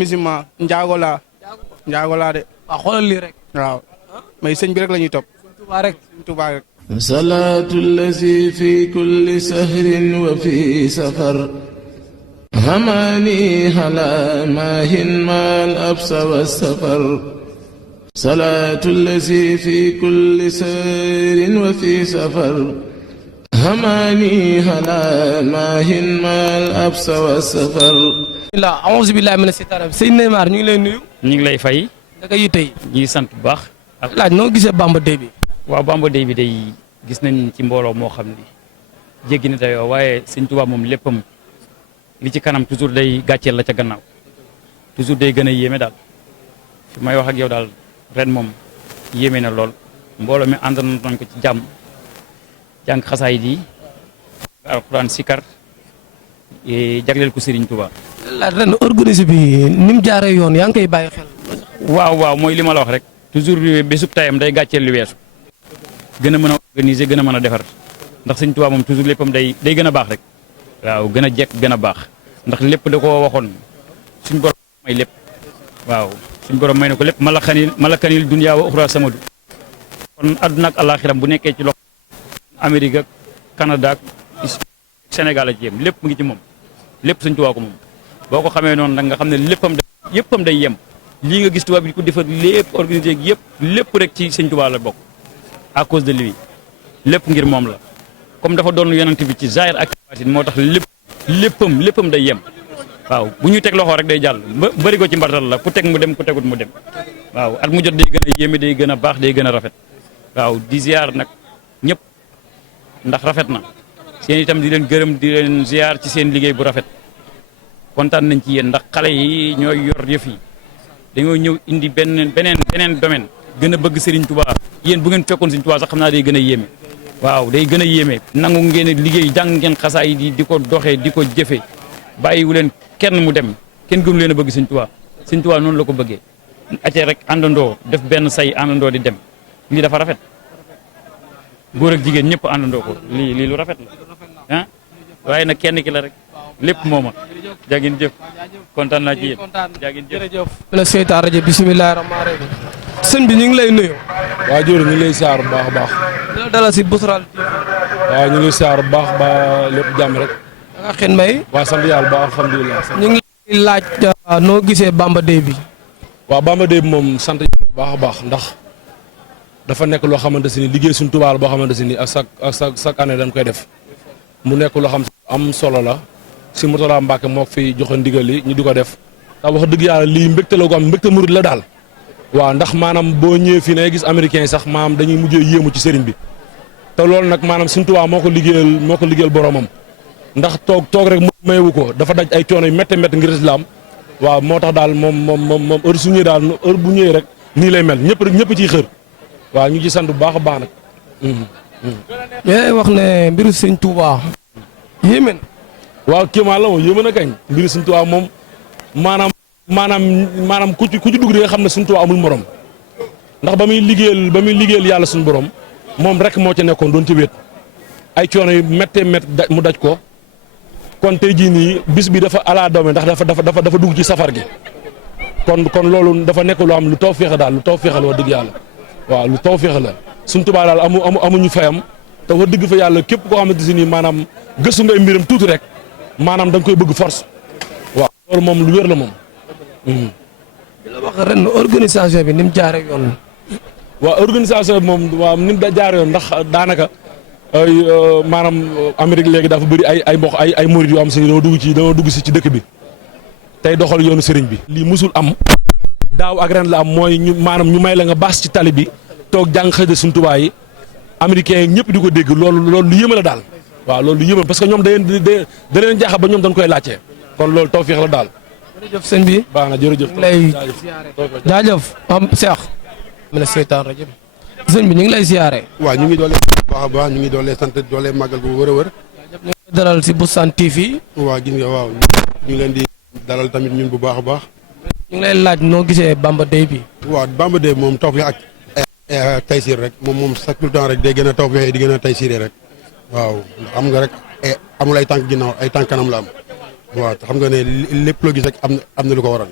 musulman njaago laa de. waaw xoolal lii rek. waaw mais sëñ bi rek la ñuy topp. Tuubaa rek. Tuubaa rek. salaatu lazi fi kulli sahrin wa fi safar hamani hala maahin maal absa wa safar salaatu lazi fi kulli sahrin wa fi safar hamani hala maahin maal absa wa safar. bismillah a'uuzu billahi mina shaytaani rajiim. sëñ Neymar ñu ngi lay nuyu. ñu ngi lay fay. da nga yitte yi. ñu ngi sant bu baax. laaj noo gisee Bamba Day bi. waaw Bamba Day bi day gis nañ ci mbooloo moo xam ni jéggi na dayoo waaye sëñ Tuubaa moom léppam li ci kanam toujours day gàcceel la ca gannaaw toujours day gën a yéeme daal fi may wax ak yow daal ren moom yéeme na lool mbooloo mi ànd nañ ko ci jàmm jàng xasaayid yi alxuraan sikar jagleel ko Serigne Touba. laaj ren organisé bi ni mu jaaree yoon yaa ngi koy bàyyi xel. waaw mooy li ma la wax rek toujours bésub tayam day gàcceel li weesu gën a mën a organiser gën a mën a defar ndax Sëñ Tuubaa moom toujours léppam day gën a baax rek waaw gën a jekk gën a baax ndax lépp da koo waxoon suñ borom may lépp waaw suñ borom may na ko lépp malakanil dunya wa uxra samadu kon àdduna ak àllaaxiram bu nekkee ci loxo Amérique ak Canada ak Sénégal ak yem lépp mu ngi ci moom lépp Sëñ Tuubaa ko moom boo ko xamee noonu nag nga xam ne yëppam day yem lii nga gis tubaab bi di ko defar lépp organisé ak lépp rek ci Sëñ Tuubaa la bokk à cause de lui lépp ngir moom la comme dafa doon yonent bi ci zaahir ak baatin moo tax léppam day yem waaw bu ñu teg loxo rek day jàll bëri ko ci mbartal la ku teg mu dem ku tegut mu dem waaw at mu jot day gën a yéeme day gën a baax day gën a rafet waaw di ziar nag ñëpp ndax rafet na seen itam di leen gërëm di leen ziar ci seen liggéey bu rafet kontaan nañ ci yéen ndax xale yi ñooy yor yëf yi dañoo ñëw indi beneen domaine gën a bëgg Serigne Touba yéen bu ngeen fekkoon Serigne Touba sax xam naa day gën a yéeme waaw day gën a yéeme nangu ngeen liggéey jàng ngeen xasaay di ko doxee di ko jëfe bàyyiwu leen kenn mu dem kenn gënu leen a bëgg Serigne Touba Serigne Touba noonu la ko bëggee acee rek àndandoo def benn say àndandoo di dem lii dafa rafet góor ak jigéen ñëpp àndandoo ko lii lu rafet la ah waaye nag kenn ki la rek lépp mooma jaagin jëf kontaan naa ci yéen jaagin jëf jërëjëf la seytaan rajo bisimilah rahmaani rahim sëñ bi ñu ngi lay nuyu. waa jor ñu ngi lay saar bu baax a baax. dina dalal si Bousral TV. waaw ñu ngi saar bu baax ba lépp jàmm rek. da nga xen may. waa sant yàlla ba alhamdulilah. ñu ngi lay laaj noo gisee Bamba Day bi. waaw Bamba Day bi moom sant yàlla bu baax a baax ndax dafa nekk loo xamante si ni liggéey suñu Tuubaa la boo xamante si ni ak chaque année dañ koy def mu nekk loo xam am solo la si Mourtada Mbacke moo fi joxe ndigal li ñu di ko def. ndax wax dëgg yàlla lii mbégte la ko am mbégte murid la daal. waaw ndax maanaam boo ñëwee fii ne gis américain yi sax maanaam dañuy mujjee yéemu ci sëriñ bi te loolu nag maanaam Sëriñ Tuubaa moo ko liggéeyal boromam ndax toog rek mayewu ko dafa daj ay coono yu métte ngir islam waaw moo tax daal moom heure su ñëwee daal heure bu ñëwee rek nii lay mel ñëpp ciy xër waaw ñu ci sant bu baax a baax nag. yéen wax ne mbiru Sëriñ Tuubaa yéeme na. waaw kéemaan la moom yéeme na kañ mbiru Sëriñ Tuubaa moom maanaam ku ci dugg di nga xam ne Sëriñ Tuubaa amul morom ndax ba muy liggéeyal yàlla suñu borom moom rek moo ca nekkoon doon ci wéet ay coono yu méttee mu daj ko kon tey jii nii bis bi dafa ala doome ndax dafa dugg ci safar gi kon loolu dafa nekk lu am lu taw féexe daal lu taw féexe la wax dëgg yàlla waaw lu taw féexe la Sëriñ Tuubaa daal amuñu fayam te wax dëgg fa yàlla képp koo xamante si nii maanaam gëstu ngay mbiram tuuti rek maanaam da nga koy bëgg force waaw loolu moom lu wér la moom. di la wax ren organisation bi ni mu jaaree yoon. waaw organisation bi moom waaw ni mu jaaree yoon ndax daanaka maanaam Amérique léegi dafa bëri ay mbokk ay murid yoo am si dañoo dugg si ci dëkk bi tey doxal yoonu sëriñ bi. lii musul am daaw ak ren la am mooy maanaam ñu may la nga baas ci tali bi toog jàng xëy na Sëriñ Tuubaa yi américains yi ñëpp di ko dégg loolu lu yéeme la daal waaw loolu lu yéeme parce que ñoom da leen jaaxal ba ñoom dañ koy laajte kon loolu tawfeex la daal. jërëjëf sëñ bi. baax na jërëjëf. ñu ngi lay jaajëf am Cheikh. mu ne seytaan rajim sëñ bi ñu ngi lay siyaare. waaw ñu ngi doole baax a baax ñu ngi doole sant doole màggal bu wër a wër. ñu ngi dalal si Bousral TV. waaw gis nga waaw ñu ngi leen di dalal tamit ñun bu baax a baax. ñu ngi lay laaj noo gisee Bamba Day bi. waaw Bamba Day moom tawfeex ak taysir rek moom chaque tout le temps rek day gën a tawfeex di gën a taysiree rek waaw xam nga rek amul ay tànk ginnaaw ay tànk kanam la am waaw xam nga ne lépp loo gis rek am na lu ko waral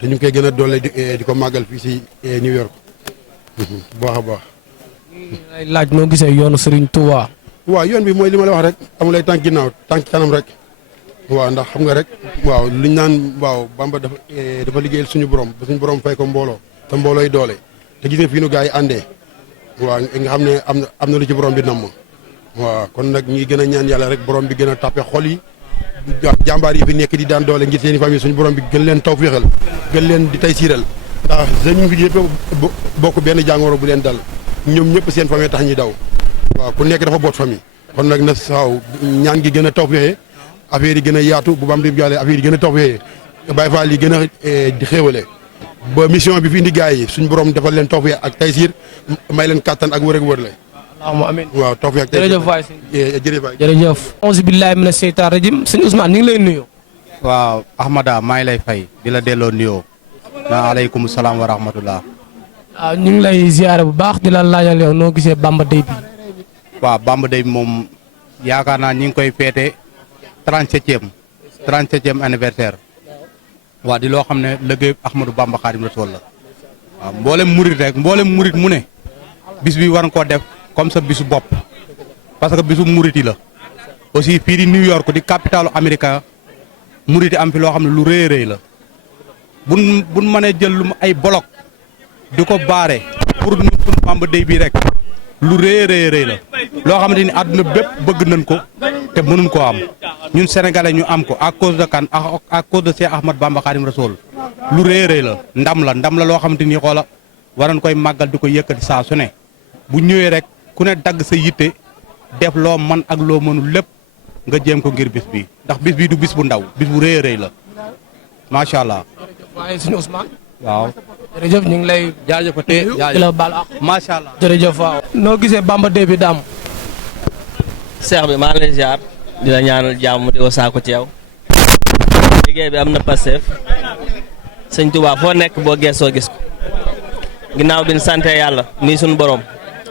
te ñu ngi koy gën a doole di ko màggal fii si New York bu baax a baax. ay laaj noo gisee yoonu Serigne Touba. waaw yoon bi mooy li ma la wax rek amul ay tànk ginnaaw tànk kanam rek waaw ndax xam nga rek waaw liñ naan waaw Bamba dafa liggéeyal suñu borom ba suñu borom fay ko mbooloo te mbooloo yi doole te gis nga fii nu gars yi àndee waaw nga xam ne am na lu ci borom bi namm waaw kon nag ñi gën a ñaan yàlla rek borom bi gën a tàppe xol yi jàmbaar yi fi nekk di daan doole ngir seen i famille suñu borom bi gën leen tawféexal gën leen di tay siiral ndax jeunes yi fi yëpp bokk benn jàngoro bu leen dal ñoom ñëpp seen famille tax ñi daw waaw ku nekk dafa boot famille kon nag na waaw ñaan gi gën a tawféexe affaire yi gën a yaatu bu bam di jàllee affaire yi gën a tawféexe Baye Fall yi gën a di xéewale ba mission bi fi indi gars yi suñu borom defal leen tawféex ak taysiir may leen kattan ak wër ak wër la allahumma amiin waaw tawféex ak taysiir jërëjëf waay jërëjëf waay jërëjëf auzu billaahi mina seytaani rajiim sëñ Ousmane ñu ngi lay nuyu. waaw Ahmada maa ngi lay fay di la delloo nuyoo. waaleykum salaam wa rahmatullah. waaw ñu ngi lay ziare bu baax di la laajal yow noo gisee Bamba Day bi. waaw Bamba Day bi moom yaakaar naa ñi ngi koy féete 37e anniversaire. waaw di loo xam ne liggéey Ahmadou Bamba Xaadimu Rasuul la. waaw mboolem murit mu ne bis bi war koo def comme ça bisu bopp parce que bisu murit yi la. aussi fii di New York di capitalu américain murit yi am fi loo xam ne lu rëy a rëy la buñ mënee jël lu ay bolok di ko baare pour ñun suñu Bamba Day bi rek lu rëy a rëy la loo xamante ni àdduna bépp bëgg nañ ko te mënuñ koo am ñun sénégalais ñu am ko à cause de kan à cause de Cheikh Ahmad Bamba Khadim Rasoul lu rëy a rëy la ndam la loo xamante ni xoola war nañ koy màggal di ko yëkkati saa su ne bu ñëwee rek ku ne dagg sa yitte def loo man ak loo mënul lépp nga jéem ko ngir bis bi ndax bis bi du bis bu ndaw bis bu rëy a rëy la macha allah. waaye suñu Ousmane. waaw. jërëjëf ñu ngi lay. jaajëfatee di la baal ak. macha allah. jërëjëf waaw. noo gisee Bamba Day bi daam. seex bi maa ngi lay ziar di la ñaanal jàmm di wasaako ci yow liggéey bi am na Pastef sëñ Tuubaa foo nekk boo geesoo gis ko ginnaaw bi ñu sante yàlla nii suñu borom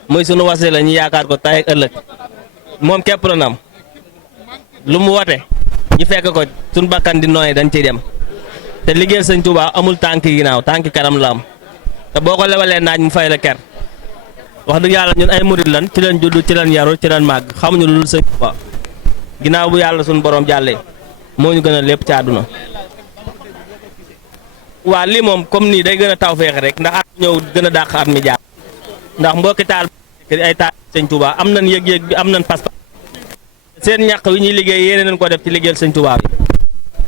muy suñu wasila ñu yaakaar ko tay ak ëllëg moom képp la nam lu mu wote ñu fekk ko suñu bakkan di nooy dañ ciy dem te liggéeyal sëñ Tuubaa amul tànki ginnaaw tànki kanam la am te boo ko lewalee naaj mu fay la ker wax dëgg yàlla ñun ay murit lan ci leen judd ci leen yaru ci leen màgg xamuñu lu dul sëñ Tuubaa ginnaaw bu yàlla suñu borom jàllee moo ñu gën a lépp ci àdduna waa lii moom comme nii day gën a taw feexe rek ndax at ñëw gën a dàq at mi jaar ndax mbokki taal ay taal sëñ Tuubaa am nañ yëg-yëg bi am nañ pas-pas seen ñàq wi ñuy liggéey yéene nañ ko def ci liggéeyal sëñ Tuubaa bi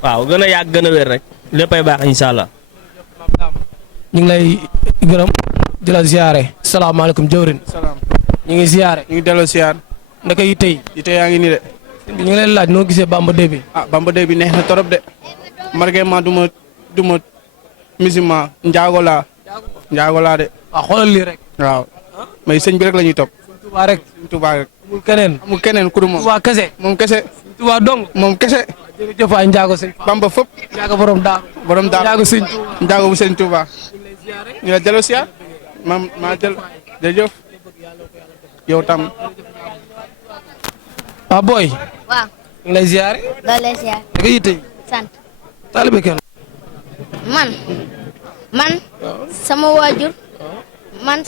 waaw gën a yàgg gën a wér rek léppay baax incha allah. ñu ngi lay gërëm di la ziare. salaamaaleykum jawrin. salaam. ñu ngi ziare. ñu ngi delloo siyaar. ndaka yi tey. yi tey yaa ngi nii de. ñu ngi leen laaj noo gisee Bamba Day bi. Bamba Day bi neex na torop de. marquement du ma musulman njaago laa de. waaw xoolal lii rek. waaw mais sëñ bi rek la ñuy topp. Tuubaa rek. Tuubaa rek. amul keneen ku dul moom. Tuubaa kese. moom kese. Tuubaa dong. moom kese. jërëjëf waay njaago sëñ. Bamba fëpp. njaago borom daaru. borom daaru njaago sëñ Tuubaa. njaago bu sëñ Tuubaa. ñu la delloo siyaar. maa jël jërëjëf. yow tam. waaw booy. waaw. ñu ngi lay ziare. loolu lay ziar. da nga yitte. sant. taalibe kenn. man sama waajur man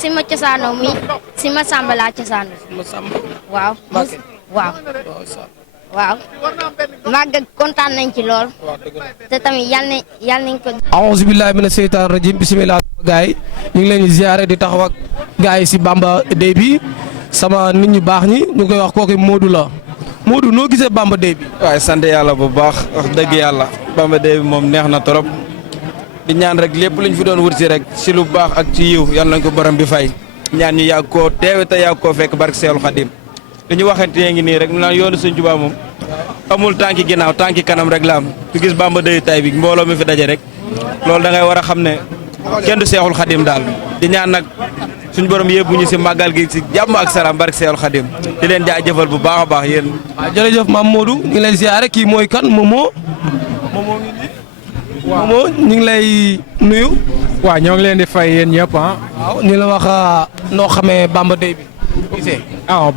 si ma cosaanoo mi si ma samba laa cosaanoo. ma samba. waaw. Mbàkke. waaw. waaw. màgg kontaan nañ ci lool. te tamit yal nañ ko. aouzu billahi mina seytaan rajim bisimilah. gars yi ñu ngi leen di ziare di taxaw ak gars yi si Bamba Day bi sama nit ñu baax ñi ñu koy wax kooku Modou la Modou noo gisee Bamba Day bi. waaye sant yàlla bu baax wax dëgg yàlla Bamba Day bi moom neex na trop di ñaan rek lépp luñ fi doon wut si rek si lu baax ak ci yiw yal nañ ko borom bi fay ñaan ñu yàgg koo teewe te yàgg koo fekk barke Seexul Xadim li ñu waxante ngi nii rek ñu naan yoonu Sëñ Tuubaa moom amul tànki ginnaaw tànki kanam rek la am ku gis Bamba Day tay bi mbooloo mi fi daje rek loolu da ngay war a xam ne kenn du Seexul Xadim daal di ñaan nag suñu borom yëpp ñu si màggal gi si jàmm ak salaam barke Seexul Xadim di leen jaajëfal bu baax a baax yéen. waaw jërëjëf maam Modou ñu ngi lay ziare kii mooy kan Momo ngi nii. waaw Momo ñu ngi lay nuyu. waaw ñoo ngi leen di fay yéen ñëpp ah. waaw ñu la wax noo xamee Bamba Day bi. gisee.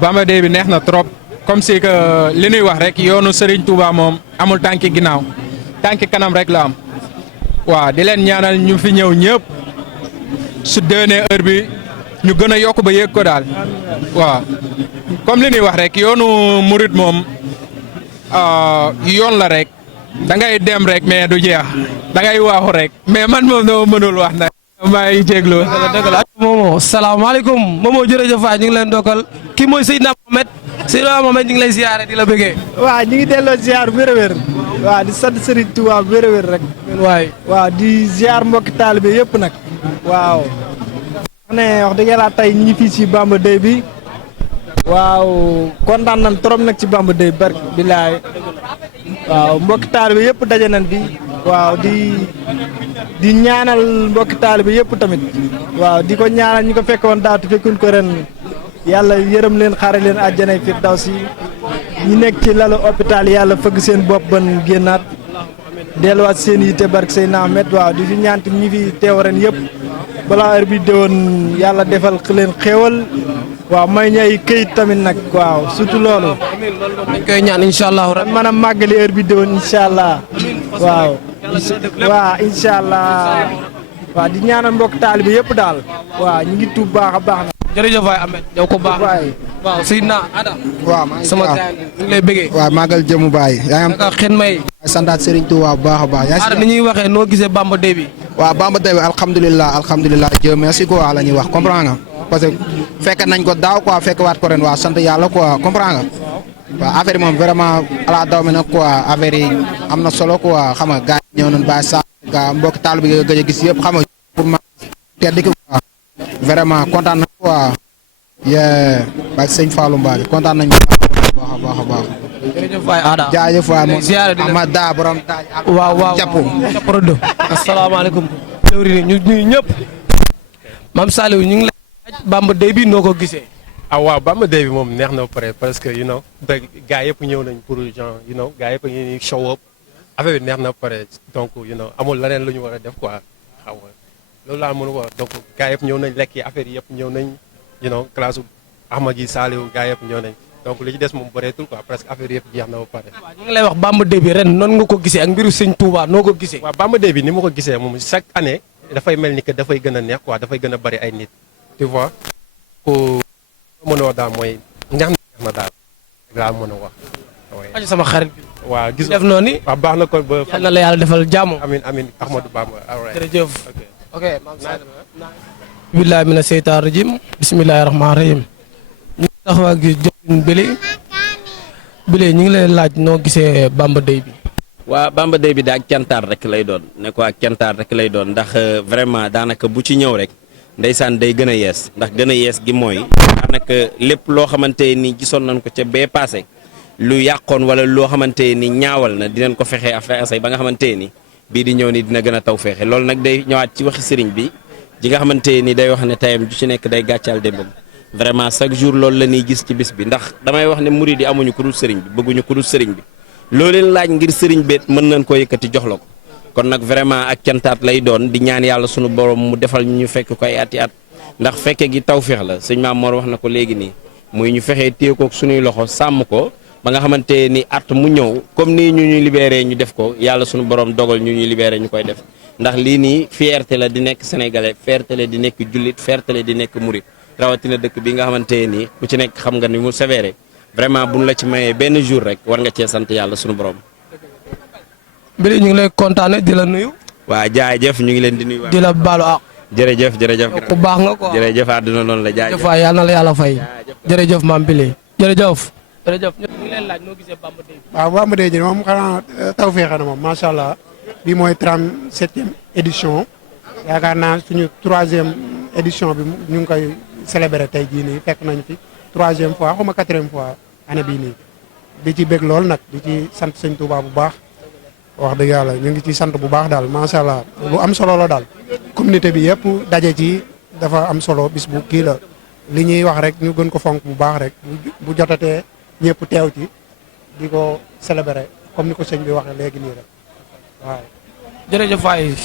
Bamba Day bi neex na trop comme si que li ñuy wax rek yoonu Serigne Touba moom amul tànki ginnaaw tànki kanam rek la am waaw di leen ñaanal ñu fi ñëw ñëpp su déwénee heure bi ñu gën a yokk ba yéeg ko daal waaw comme li ñuy wax rek yoonu murit moom yoon la rek da ngay dem rek mais du jeex da ngay waaxu rek mais man moom dama mënul wax nag maa ngi jégloo dëgg la Momo salaamaaleykum Momo jërëjëf waay ñu ngi leen dokkal kii mooy Seydina Mohamed ñu ngi lay ziare di la bëggee. waaw ñu ngi delloo ziar bu wér a wér waaw di sant Serigne Touba bu wér a wér rek. waay waaw di ziar mbokki taalibe yëpp nag. waaw. wax dëgg yàlla tey ñu ngi fii ci Bamba Day bi. waaw kontaan nañ trop nag ci Bamba Day barke bilaay. waaw mbokki taalibe yëpp daje nañ fi. waaw di ñaanal mbokki taalibe yëpp tamit. waaw di ko ñaanal ñi ko fekkoon daaw te fekkuñ ko ren. yàlla yërëm leen xaare leen àjjanay firdawsi ñi nekk ci lalu hôpital yàlla fëgg seen bopp ban génnaat delluwaat seen yitte barke Seydina Ahmed waaw di fi ñaanti ñi fi teew ren yëpp balaa heure bi déwoon yàlla defal leen xéewal waaw may ñu ay këyit tamit nag waaw surtout loolu. dañ koy ñaan incha allah ren mën a màggali heure bi déwoon incha allah waaw. waaw incha allah waaw di ñaanal mbokk taalibe yëpp daal waaw ñu ngi tuub baax a baax. jërëjëf waay Ahmed yow ko baax waaw Seydina Ada waaw sama gaay ñu ngi lay bëggee waaw màggal jëmu baay yaa ngi am xen may santaat Serigne Touba bu baax a baax Ada ni ñuy waxee noo gisee Bamba Day bi waaw Bamba Day bi alhamdulilah Dieu merci quoi la ñuy wax comprends nga parce que fekk nañ ko daaw quoi fekk waat ko ren waa sant yàlla quoi comprends nga waaw affaire yi moom vraiment ala daw mi nag quoi affaire yi am na solo quoi xam nga gars yi ñëw nañ bàyyi sa ga mbokk taal bi nga gëj a gis yëpp xam nga pour ma tedd ki quoi vraiment kontaan nañ quoi yee ba sëñ Fallou Mbacké kontaan nañ baax a baax jërëjëf waay Ada jaajëf waay moom ama daa borom taaj waaw jàpp rodo asalaamaaleykum jëwri ñu nuyu ñëpp Mame Saliou ñu ngi lay laaj Bamba Day bi noo ko gisee waaw Bamba Day bi moom neex na pare parce que ba gars yëpp ñëw nañ pour genre gars yëpp ngi show up affaire bi neex na pare donc amul leneen lu ñu war a def quoi xaw nga loolu laa mën a wax donc gars yëpp ñëw nañ lekk yi affaire yi yëpp ñëw nañ classe Ahmad yi Saliou gars yëpp ñëw nañ donc li ci des moom bëreetul quoi presque affaire yëpp jeex na ba pare. ñu ngi lay wax Bamba Day bi ren noonu nga ko gisee ak mbiru sëñ Touba noo ko gisee. waaw Bamba Day bi ni ma ko gisee moom chaque année dafay mel ni que dafay gën a neex quoi dafay gën a bëri ay nit tu vois ko mën a wax daal mooy neex na daal laa mën a wax. waaw sama xarit bi. waaw gis def noonu. waaw baax na ko ba. yal na la yàlla defal jàmm. amiin Ahmadou Bamba. jërëjëf. ok billahi mina seytaan rajim bismillahi rahmaani rahim ñu ngi taxaw ak jëwriñ Bile ñu ngi leen laaj noo gisee Bamba Day bi waa Bamba Day bi da ak cantaar rek lay doon ne ko ak cantaar rek lay doon ndax vraiment daanaka bu ci ñëw rek ndeysaan day gën a yees ndax gën a yees gi mooy daanaka lépp loo xamante ni gisoon nañ ko ca bee passé lu yàqoon wala loo xamante ni ñaawal na dinañ ko fexee affaire ba nga xamante ni bii di ñëw ni dina gën a taw feexe loolu nag day ñëwaat ci waxi sëriñ bi ji nga xamante ni day wax ne tayam ju ci nekk day gàccaal démbam vraiment chaque jour loolu la ñuy gis ci bis bi ndax damay wax ne murid yi amuñu ku dul sëriñ bi bëgguñu ku dul sëriñ bi loo leen laaj ngir sëriñ beet mën nañ koo yëkkati jox la ko kon nag vraiment ak cantaat lay doon di ñaan yàlla sunu borom mu defal ñu fekk ko ay ati at ndax fekke gi tawféex la sëñ Maam Mor wax na ko léegi nii muy ñu fexee téye ko suñuy loxo sàmm ko ba nga xamante ni at mu ñëw comme nii ñu ñuy libéré ñu def ko yàlla sunu borom dogal ñu ñuy libéré ñu koy def ndax lii nii fierté la di nekk sénégalais fierté la di nekk jullit fierté la di nekk murid rawatina dëkk bi nga xamante ni ku ci nekk xam nga ni mu sévère vraiment buñ la ci mayee benn jour rek war nga cee sant yàlla sunu borom. Bile ñu ngi lay kontaane di la nuyu. waa jaajëf ñu ngi leen di nuyu. di la baalu àq. jërëjëf jërëjëf. ku baax nga quoi jërëjëf àdduna noonu la jaajëf. waay yal na la yàlla fay. jërëjëf maam Bile. jërëjëf. jërëjëf ñu ngi leen laaj noo gisee Bamba Day bi. waaw Bamba Day ji moom xanaa tawfeex na moom macha allah bii mooy 37e édition yaakaar naa suñu 3e édition bi ñu ngi koy célébrer tey jii nii fekk nañ fi 3e fois xuma 4e fois année bii nii di ci bég lool nag di ci sant sëñ Touba bu baax wax dëgg yàlla ñu ngi ci sant bu baax daal macha allah lu am solo la daal communauté bi yëpp daje ci dafa am solo bis bu kii la li ñuy wax rek ñu gën ko fonk bu baax rek bu jotatee ñëpp teew ci di ko célébrer comme ni ko sëñ bi waxee léegi nii rek waaw. jërëjëf waay.